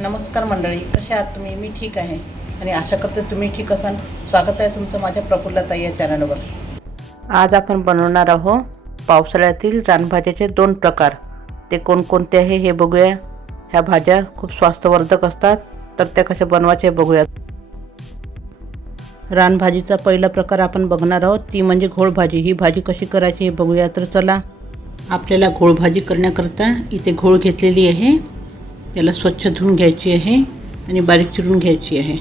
नमस्कार मंडळी कशा आहात तुम्ही? मी ठीक आहे आणि आशा करते तुम्ही ठीक असाल. स्वागत आहे तुमचं माझ्या प्रफुल्लताई या चॅनलवर आज आपण बनवणार आहोत पावसाळ्यातील रानभाज्याचे दोन प्रकार. ते कोणकोणते आहे हे बघूया. ह्या भाज्या खूप स्वास्थ्यवर्धक असतात तर त्या कशा बनवायच्या हे बघूयात रानभाजीचा पहिला प्रकार आपण बघणार आहोत ती म्हणजे घोळभाजी ही भाजी कशी करायची हे बघूया. तर चला आपल्याला घोळभाजी करण्याकरता इथे घोळ घेतलेली आहे. याला स्वच्छ धुवून घ्यायची आहे आणि बारीक चिरून घ्यायची आहे.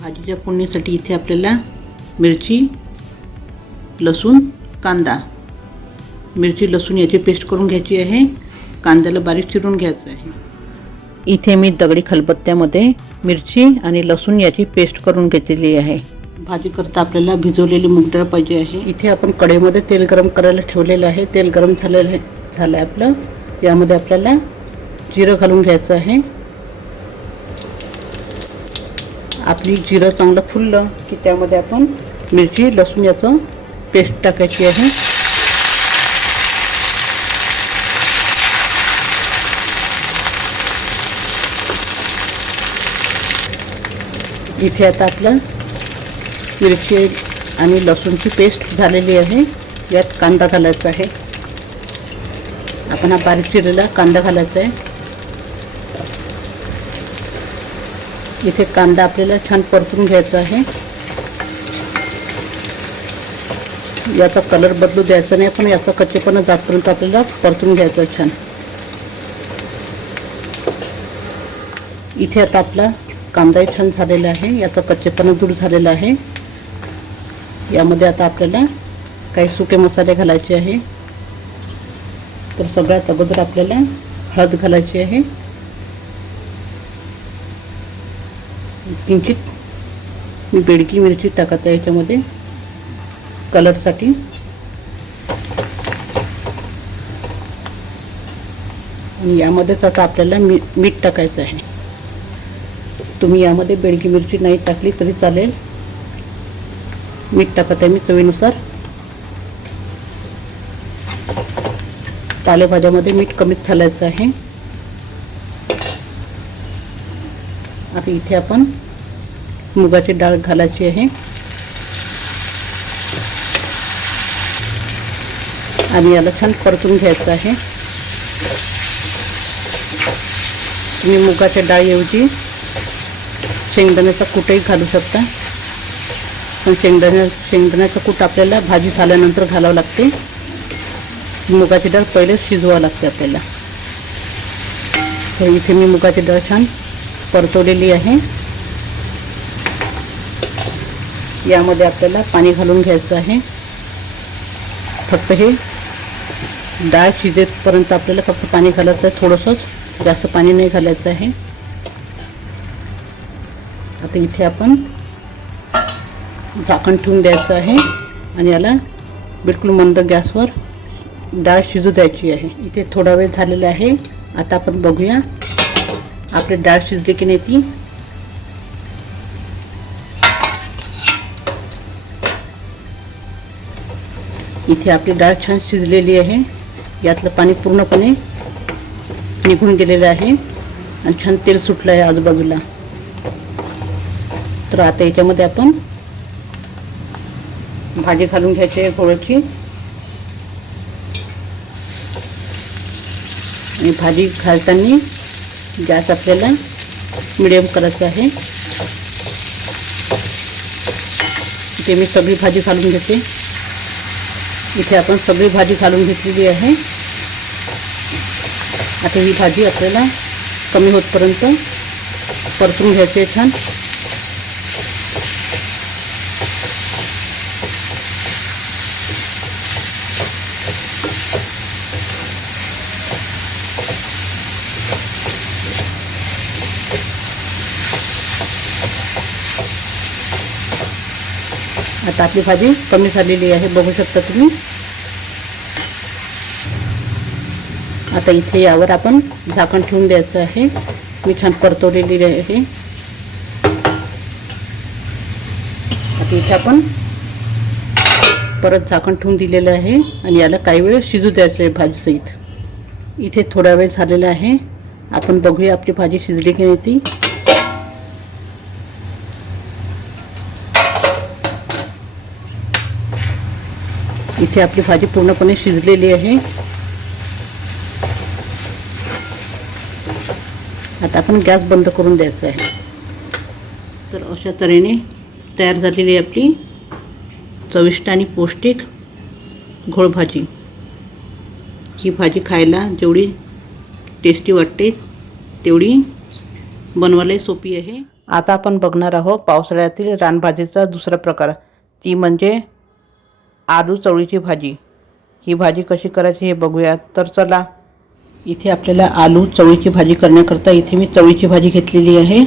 भाजीच्या फोडणीसाठी इथे आपल्याला मिरची लसूण कांदा. मिरची लसूण याची पेस्ट करून घ्यायची आहे. कांद्याला बारीक चिरून घ्यायचं आहे. इथे मी दगडी खलबत्त्यामध्ये मिरची आणि लसूण याची पेस्ट करून घेतलेली आहे. भाजी करता आपल्याला भिजवलेली मूगडाळ पाहिजे आहे. इथे आपण कढईमध्ये तेल गरम करायला ठेवलेलं आहे. तेल गरम झालेलं झालं आहे आपलं. यामध्ये आपल्याला जिरं घालून घ्यायचं आहे. आपली जिरं चांगलं फुललं की त्यामध्ये आपण मिरची लसूण याचं पेस्ट टाकायची आहे. इथे आता आपलं मिरची आणि लसूणची पेस्ट झालेली आहे. यात कांदा घालायचा आहे. आपण हा बारीक चिरलेला कांदा घालायचा आहे. इथे कांदा आपल्याला छान परतून घ्यायचा आहे. याचा कलर बदलू द्यायचा नाही पण याचा कच्चेपणा जातपर्यंत आपल्याला परतून घ्यायचा आहे छान. इथे आता आपला कांदाही छान झालेला आहे याचा कच्चेपणा दूर झालेला आहे. यामध्ये आता आपल्याला काही सुके मसाले घालायचे आहे. तर सगळ्यात अगोदर आपल्याला हळद घालायची आहे. किंचित मी बेडकी मिरची टाकत आहे याच्यामध्ये. कलरसाठी आणि यामध्येच आता आपल्याला मी मीठ टाकायचं आहे. तुम्ही यामध्ये बेडकी मिरची नाही टाकली तरी चालेल. मीठ टाकत आहे मी चवीनुसार. पालेभाज्यामध्ये मीठ कमीच घालायचं आहे. आता इथे आपण मुगाची डाळ घालायची आहे. आणि याला छान परतून घ्यायचं आहे. तुम्ही मुगाच्या डाळीऐवजी शेंगदाण्याचा कुटही घालू शकता. पण शेंगदाण्या शेंगदाण्याचं कूट आपल्याला भाजी झाल्यानंतर घालावं लागते. मुगाची डाळ पहिले शिजवावं लागते आपल्याला. तर इथे मी मुगाची डाळ छान परतवलेली आहे. यामध्ये आपल्याला पाणी घालून घ्यायचं आहे. फक्त हे डाळ शिजेपर्यंत आपल्याला फक्त पाणी घालायचं आहे. थोडंसंच जास्त पाणी नाही घालायचं आहे. आता इथे आपण झाकण ठेवून द्यायचं आहे आणि याला बिलकुल मंद गॅसवर डाळ शिजू द्यायची आहे. इथे थोडा वेळ झालेला आहे. आता आपण बघूया आपली डाळ शिजली की नाही ती? इथे आपली डाळ छान शिजलेली आहे. यातलं पाणी पूर्णपणे निघून गेलेलं आहे. आणि छान तेल सुटलं आहे आजूबाजूला. तर आता याच्यामध्ये आपण भाजी घालून घ्यायची आहे गोळची. आणि भाजी घालताना गॅस आपल्याला मिडियम करायचा आहे. इथे मी सगळी भाजी घालून घेते. इथे आपण सगळी भाजी घालून घेतलेली आहे. आता ही भाजी आपल्याला कमी होतपर्यंत परतून घ्यायची आहे छान. आता आपली भाजी कमी झालेली आहे बघू शकता तुम्ही. आता इथे यावर आपण झाकण ठेवून द्यायचं आहे. मी छान परतवलेली आहे. आता इथे आपण परत झाकण ठेवून दिलेलं आहे आणि याला काही वेळ शिजू द्यायचं आहे भाजीसहित इथे थोडा वेळ झालेला आहे. आपण बघूया आपली भाजी शिजली की नाही ती. इथे आपली भाजी पूर्णपणे शिजलेली आहे. आता आपण गॅस बंद करून द्यायचा आहे. तर अशा तऱ्हेने तयार झालेली आहे आपली चविष्ट आणि पौष्टिक घोळभाजी ही भाजी खायला जेवढी टेस्टी वाटते तेवढी बनवायलाही सोपी आहे. आता आपण बघणार आहोत पावसाळ्यातील रानभाजीचा दुसरा प्रकार. ती म्हणजे आलू चवळीची भाजी. ही भाजी कशी करायची हे बघूया तर चला. इथे आपल्याला आलू चवळीची भाजी करण्याकरता इथे मी चवळीची भाजी घेतलेली आहे.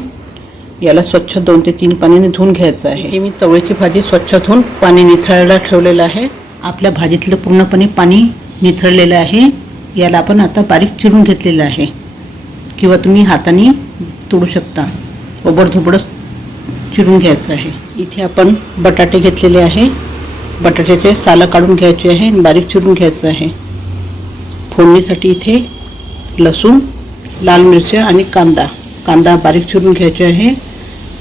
याला स्वच्छ दोन ते तीन पाण्याने धुवून घ्यायचं आहे. इथे मी चवळीची भाजी स्वच्छ धुवून पाणी निथळायला ठेवलेलं आहे. आपल्या भाजीतलं पूर्णपणे पाणी निथळलेलं आहे. याला आपण आता बारीक चिरून घेतलेलं आहे. किंवा तुम्ही हाताने तोडू शकता. ओबडधोबडच चिरून घ्यायचं आहे. इथे आपण बटाटे घेतलेले आहे. बटाट्याचे सालं काढून घ्यायचे आहे आणि बारीक चिरून घ्यायचं आहे. फोडणीसाठी इथे लसूण लाल मिरच्या आणि कांदा. कांदा बारीक चिरून घ्यायचे आहे.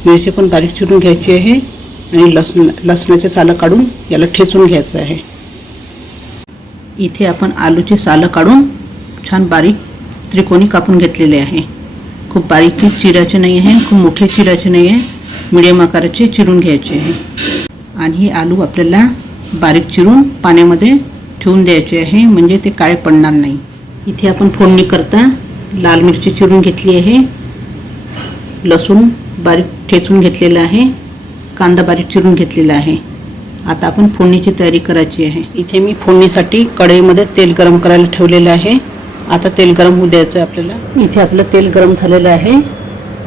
मिरची पण बारीक चिरून घ्यायची आहे आणि लसूण लसणाचे सालं काढून याला ठेचून घ्यायचं आहे. इथे आपण आलूची सालं काढून छान बारीक त्रिकोणी कापून घेतलेले आहे. खूप बारीक चिराचे नाही आहे खूप मोठे चिराचे नाही आहे. मिडियम आकाराचे चिरून घ्यायचे आहे. आणि हे आलू आपल्याला बारीक चिरून पाण्यामध्ये ठेवून द्यायचे आहे. म्हणजे ते काळे पडणार नाही. इथे आपण फोडणी करता. लाल मिरची चिरून घेतली आहे. लसूण बारीक ठेचून घेतलेला आहे. कांदा बारीक चिरून घेतलेला आहे. आता आपण फोडणीची तयारी करायची आहे. इथे मी फोडणीसाठी कढईमध्ये तेल गरम करायला ठेवलेलं आहे. आता तेल गरम होऊ द्यायचं आहे आपल्याला. इथे आपलं तेल गरम झालेलं आहे.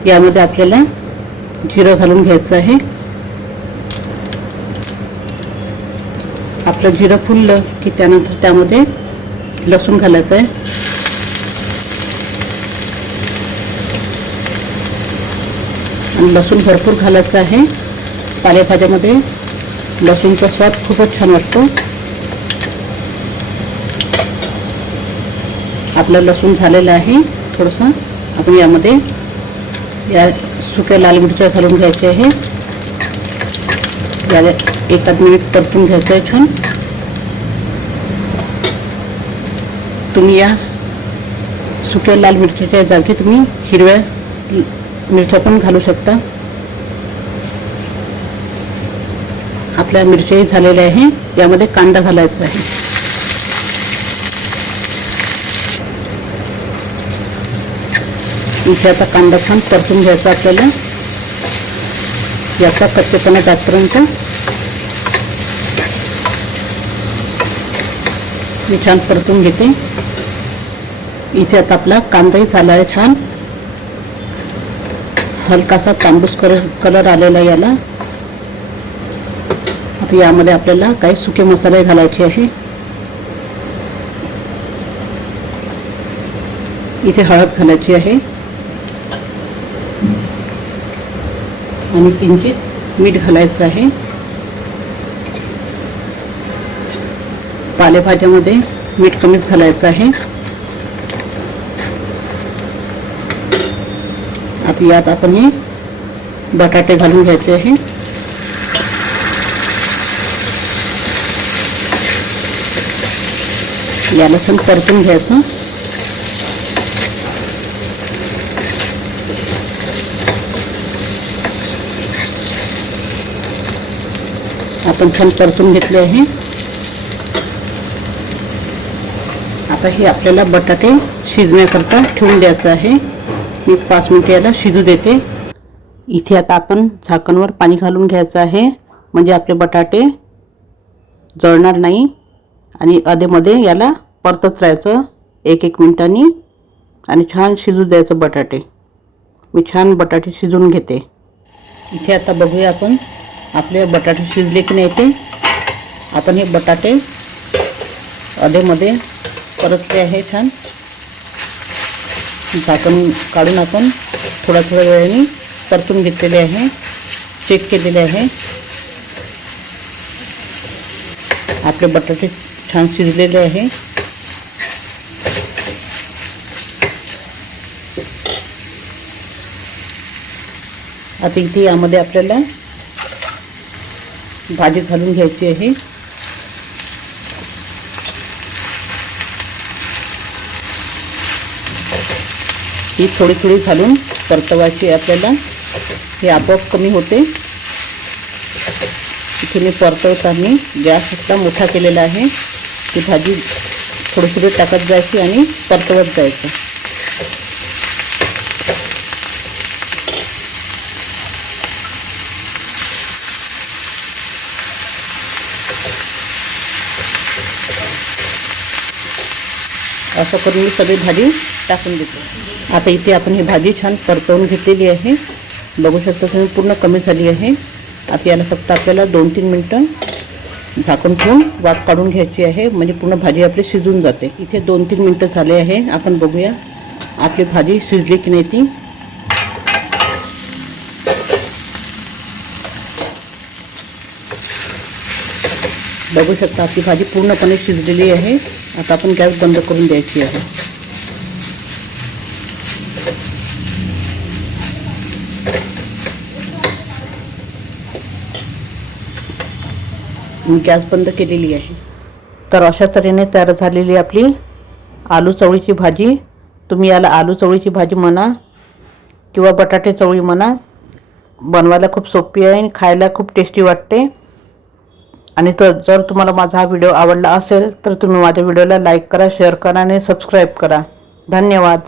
यामध्ये आपल्याला जिरं घालून घ्यायचं आहे. आपलं जिरं फुललं की त्यानंतर त्यामध्ये लसूण घालायचं आहे. आणि लसूण भरपूर घालायचं आहे. पालेभाज्यामध्ये लसूणचा स्वाद खूपच छान वाटतो. आपलं लसूण झालेलं आहे. थोडंसं आपण यामध्ये या सुक्या लाल मिरच्या घालून घ्यायचे आहे. याला एकाच मिनिट परतून घ्यायचं आहे छान तुम्ही या. सुक्या लाल मिरच्याच्या जागी तुम्ही हिरव्या मिरच्या पण घालू शकता. आपल्या मिरच्याही झालेल्या आहे. यामध्ये कांदा घालायचा आहे. इथे आता कांदा छान परतून घ्यायचा आपल्याला. याचा कच्चेपणा जातपर्यंत मी छान परतून घेते. इथे आता आपला कांदाही झाला आहे छान. हलकासा तांबूस कलर कलर आलेला याला. आता यामध्ये आपल्याला काही सुके मसाले घालायचे आहे. इथे हळद घालायची आहे. आणि किंचित मीठ घालायचं आहे. पालेभाज्यामध्ये मीठ कमीच घालायचं आहे. आता यात आपण हे बटाटे घालून घ्यायचे आहे. याला पण परतून घ्यायचं. आपण छान परतून घेतले आहे. आता हे आपल्याला बटाटे शिजण्याकरता ठेवून द्यायचं आहे. मी पाच मिनिटे याला शिजू देते. इथे आता आपण झाकणवर पाणी घालून घ्यायचं आहे. म्हणजे आपले बटाटे जळणार नाही. आणि अधेमध्ये याला परतत राहायचं एक एक मिनटांनी. आणि छान शिजू द्यायचं बटाटे. मी छान बटाटे शिजवून घेते. इथे आता बघूया आपण आपले बटाटे शिजले की नाही ते आपण हे बटाटे अधेमध्ये परतले आहे छान. झाकण काढून आपण थोडा थोड्या वेळाने परतून घेतलेले आहे चेक केलेले आहे. आपले बटाटे छान शिजलेले आहे. आता इथे यामध्ये आपल्याला भाजी घालून घ्यायची आहे. ही थोडी थोडी घालून परतवायची आपल्याला. हे आपोआप कमी होते. इथे मी परतवताना गॅस इतका मोठा केलेला आहे ती भाजी थोडी थोडी टाकत जायची आणि परतवत जायचं. असं करून मी सगळी भाजी टाकून देते आता इथे आपण ही भाजी छान परतवून घेतलेली आहे. बघू शकता तुम्ही पूर्ण कमी झाली आहे. आता याला फक्त आपल्याला दोन तीन मिनटं झाकून ठेवून वाफ काढून घ्यायची आहे. म्हणजे पूर्ण भाजी आपली शिजून जाते. इथे दोन तीन मिनटं झाले आहे. आपण बघूया आपली भाजी शिजली की नाही ती. बघू शकता आपली भाजी पूर्णपणे शिजलेली आहे. आता आपण गॅस बंद करून द्यायची आहे. गॅस बंद केलेली आहे. तर अशा तऱ्हेने तयार झालेली आपली आलू चवळीची भाजी. तुम्ही याला आलू चवळीची भाजी म्हणा किंवा बटाटे चवळी म्हणा. बनवायला खूप सोपी आहे आणि खायला खूप टेस्टी वाटते. आणि तर जर तुम्हाला माझा हा व्हिडिओ आवडला असेल तर तुम्ही माझ्या व्हिडिओला लाईक करा शेअर करा आणि सबस्क्राईब करा. धन्यवाद.